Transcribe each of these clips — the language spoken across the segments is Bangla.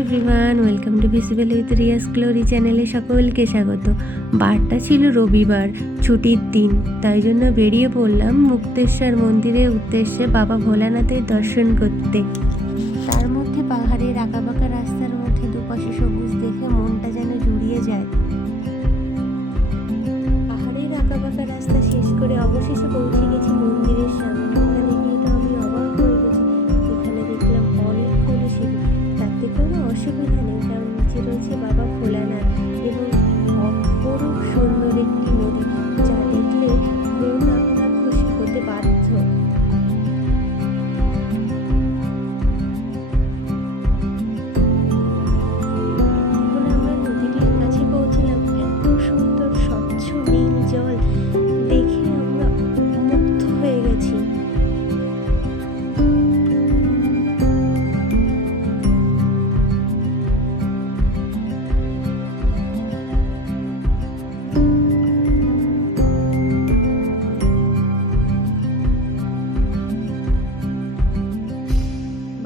Everyone, welcome to visible with Riya's glory চ্যানেলে সকলকে স্বাগত। বারটা ছিল রবিবার, ছুটির দিন, তাই জন্য বেরিয়ে পড়লাম মুক্তেশ্বর মন্দিরের উদ্দেশ্যে বাবা ভোলানাথের দর্শন করতে। তার মধ্যে পাহাড়ের আঁকাবাঁকা রাস্তার মধ্যে দুপাশে সবুজ দেখে মনটা যেন জুড়িয়ে যায়। পাহাড়ের আঁকাবাঁকা রাস্তা শেষ করে অবশেষে পৌঁছে গেছি মন্দিরের সামনে। এখানে গিয়ে তো আমি অবাক হয়ে গেছি। এখানে দেখলাম অনেকগুলো সিঁড়ি, তাতে কোনো অসুবিধা নেই, কারণ নিচে রয়েছে বাবা ভোলানাথ এবং অপরূপ সুন্দর একটি নদী, যা দেখলে মন আপনার খুশি হতে বাধ্য। এখন আমরা নদীটির কাছে পৌঁছলাম। এত সুন্দর স্বচ্ছ নীল জল দেখে আমরা মুগ্ধ হয়ে গেছি।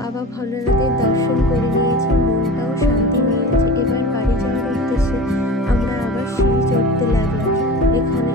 বাবা ভোলানাথের দর্শন করে নিয়েছি, মনটাও শান্তি নিয়েছে। এবার বাড়ি যাওয়ার উদ্দেশ্যে আমরা আবার সিঁড়ি চড়তে লাগলাম। এখানে